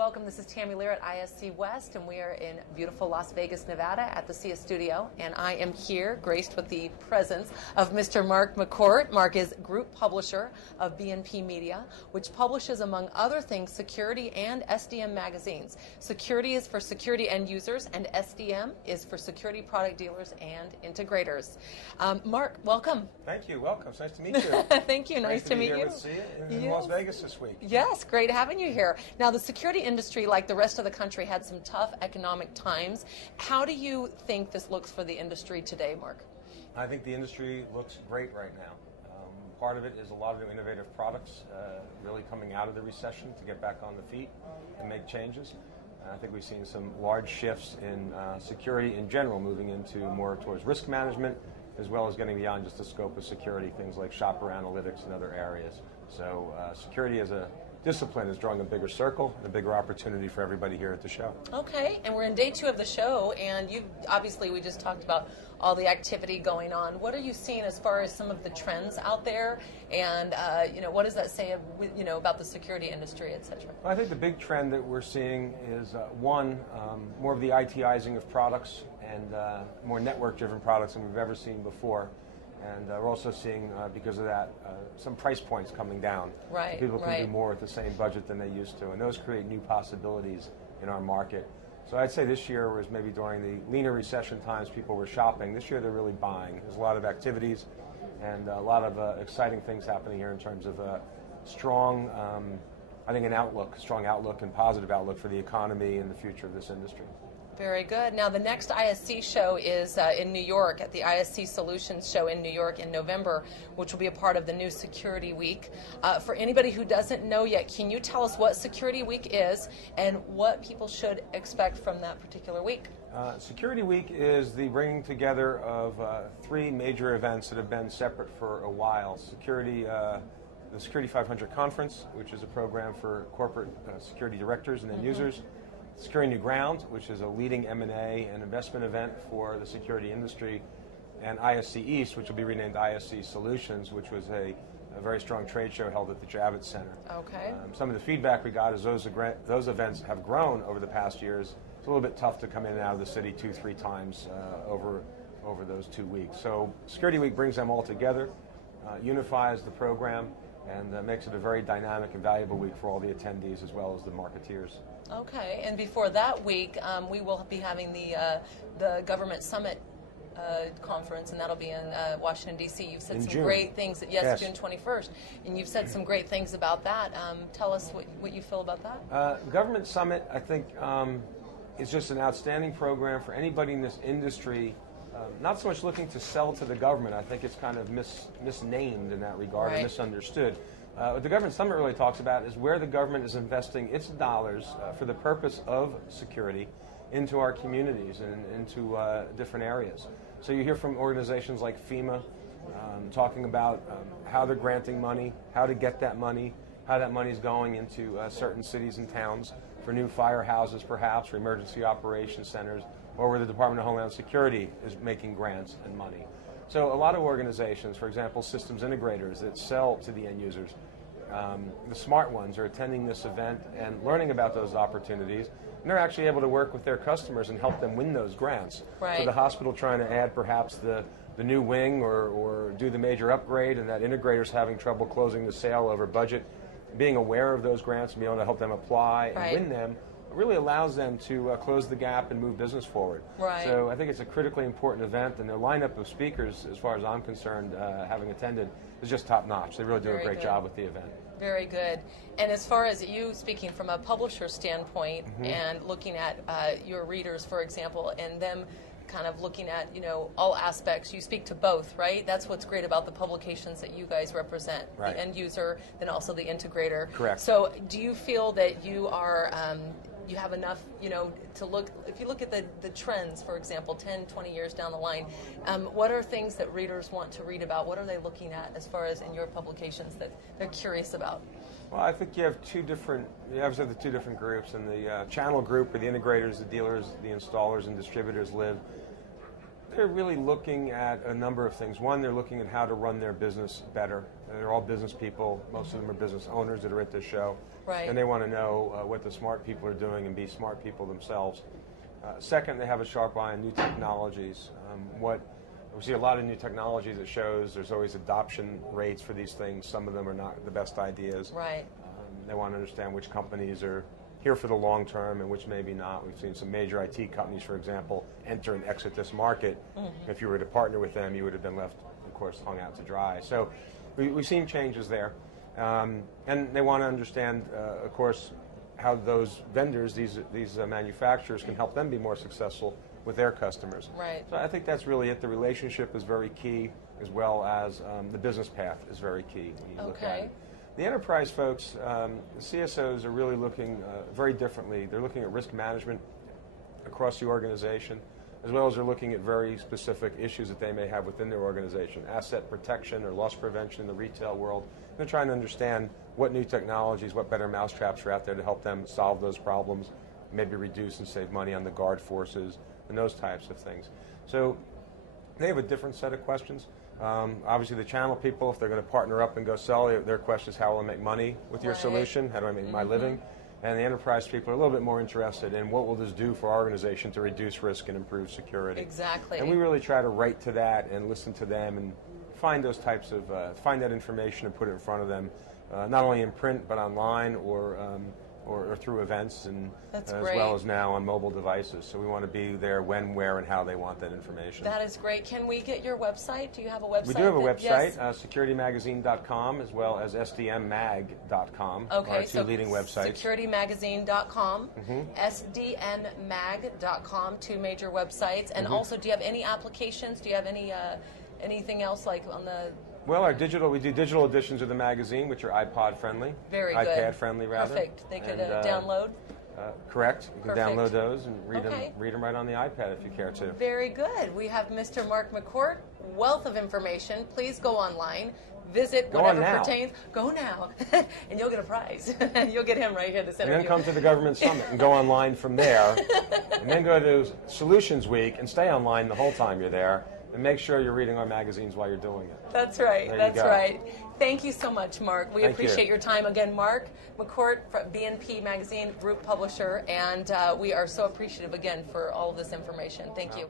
Welcome, this is Tammy Lear at ISC West, and we are in beautiful Las Vegas, Nevada at the SIA studio. And I am here, graced with the presence of Mr. Mark McCourt. Mark is group publisher of BNP Media, which publishes, among other things, security and SDM magazines. Security is for security end users, and SDM is for security product dealers and integrators. Mark, welcome. Thank you. Welcome. It's nice to meet you. Thank you. Nice to meet you. Great to be here with SIA in Las Vegas this week. Yes, great having you here. Now, the security industry, like the rest of the country, had some tough economic times. How do you think this looks for the industry today, Mark? I think the industry looks great right now. Part of it is a lot of new innovative products really coming out of the recession to get back on the feet and make changes. I think we've seen some large shifts in security in general, moving into more towards risk management, as well as getting beyond just the scope of security, things like shopper analytics and other areas. So security as a discipline is drawing a bigger circle and a bigger opportunity for everybody here at the show. Okay, and we're in day 2 of the show, and you obviously, we just talked about all the activity going on. What are you seeing as far as some of the trends out there, and what does that say about the security industry, etc.? Well, I think the big trend that we're seeing is one, more of the ITizing of products and more network-driven products than we've ever seen before. And we're also seeing, because of that, some price points coming down. Right, so people can do more with the same budget than they used to, and those create new possibilities in our market. So I'd say this year was maybe during the leaner recession times people were shopping. This year they're really buying. There's a lot of activities and a lot of exciting things happening here in terms of strong, I think, strong outlook and positive outlook for the economy and the future of this industry. Very good. Now, the next ISC show is in New York at the ISC Solutions Show in New York in November, which will be a part of the new Security Week. For anybody who doesn't know yet, can you tell us what Security Week is and what people should expect from that particular week? Security Week is the bringing together of 3 major events that have been separate for a while. The Security 500 Conference, which is a program for corporate security directors and end users. Securing New Ground, which is a leading M&A and investment event for the security industry, and ISC East, which will be renamed ISC Solutions, which was a very strong trade show held at the Javits Center. Okay. Some of the feedback we got is those events have grown over the past years. It's a little bit tough to come in and out of the city 2-3 times over those 2 weeks. So Security Week brings them all together, unifies the program, and makes it a very dynamic and valuable week for all the attendees as well as the marketeers. Okay, and before that week, we will be having the Government Summit conference, and that'll be in Washington, D.C. You've said some great things. Yes, June 21st, and you've said some great things about that. Tell us what you feel about that. The Government Summit, I think, is just an outstanding program for anybody in this industry. Not so much looking to sell to the government. I think it's kind of misnamed in that regard, or misunderstood. What the Government Summit really talks about is where the government is investing its dollars for the purpose of security into our communities and into different areas. So you hear from organizations like FEMA talking about how they're granting money, how to get that money, how that money is going into certain cities and towns for new firehouses perhaps, for emergency operations centers, or where the Department of Homeland Security is making grants and money. So a lot of organizations, for example, systems integrators that sell to the end users, the smart ones are attending this event and learning about those opportunities, and they're actually able to work with their customers and help them win those grants. Right. So the hospital trying to add perhaps the new wing or do the major upgrade, and that integrator's having trouble closing the sale over budget, being aware of those grants and being able to help them apply and win them really allows them to close the gap and move business forward. Right. So I think it's a critically important event, and the lineup of speakers, as far as I'm concerned, having attended, is just top notch. They really do a great job with the event. Very good. And as far as you speaking from a publisher standpoint and looking at your readers, for example, and them kind of looking at, all aspects. You speak to both, right? That's what's great about the publications that you guys represent, the end user, then also the integrator. Correct. So do you feel that you are, you have enough, to look, if you look at the trends, for example, 10, 20 years down the line, what are things that readers want to read about? What are they looking at as far as in your publications that they're curious about? Well, I think you have you obviously have the 2 different groups. In the channel group, where the integrators, the dealers, the installers, and distributors live, They're really looking at a number of things. One, they're looking at how to run their business better. They're all business people. Most of them are business owners that are at this show. Right. And they want to know what the smart people are doing and be smart people themselves. Second, they have a sharp eye on new technologies. We see a lot of new technologies that shows there's always adoption rates for these things. Some of them are not the best ideas. Right. They want to understand which companies are here for the long term and which maybe not. We've seen some major IT companies, for example, enter and exit this market. Mm-hmm. If you were to partner with them, you would have been left, of course, hung out to dry. So we've seen changes there. And they want to understand, of course, how those vendors, these manufacturers, can help them be more successful with their customers. Right. So I think that's really it. The relationship is very key, as well as the business path is very key when you look at it. The enterprise folks, the CSOs are really looking very differently. They're looking at risk management across the organization, as well as they're looking at very specific issues that they may have within their organization, asset protection or loss prevention in the retail world. They're trying to understand what new technologies, what better mousetraps are out there to help them solve those problems, maybe reduce and save money on the guard forces and those types of things. So they have a different set of questions. Obviously, the channel people, if they're going to partner up and go sell, their question is, how will I make money with your solution? How do I make my living? And the enterprise people are a little bit more interested in what will this do for our organization to reduce risk and improve security. Exactly. And we really try to write to that and listen to them and find those types of, find that information and put it in front of them, not only in print but online or through events, and as well as now on mobile devices. So we want to be there when, where, and how they want that information. That is great. Can we get your website? Do you have a website? We do have a website, securitymagazine.com, as well as sdmmag.com, our two leading websites. Securitymagazine.com, sdnmag.com, two major websites. And also, do you have any applications? Do you have any anything else like on the... Well, we do digital editions of the magazine, which are iPod friendly. Very good. iPad friendly, rather. Perfect. They could download? Correct. You can download those and read them right on the iPad if you care to. Very good. We have Mr. Mark McCourt, wealth of information. Please go online. Visit whatever pertains. Go now, and you'll get a prize. You'll get him right here this interview. And then come to the Government Summit and go online from there, and then go to Solutions Week and stay online the whole time you're there. And make sure you're reading our magazines while you're doing it. That's right. That's right. Thank you so much, Mark. We appreciate your time. Again, Mark McCourt, BNP Magazine Group Publisher, and we are so appreciative, again, for all of this information. Thank you.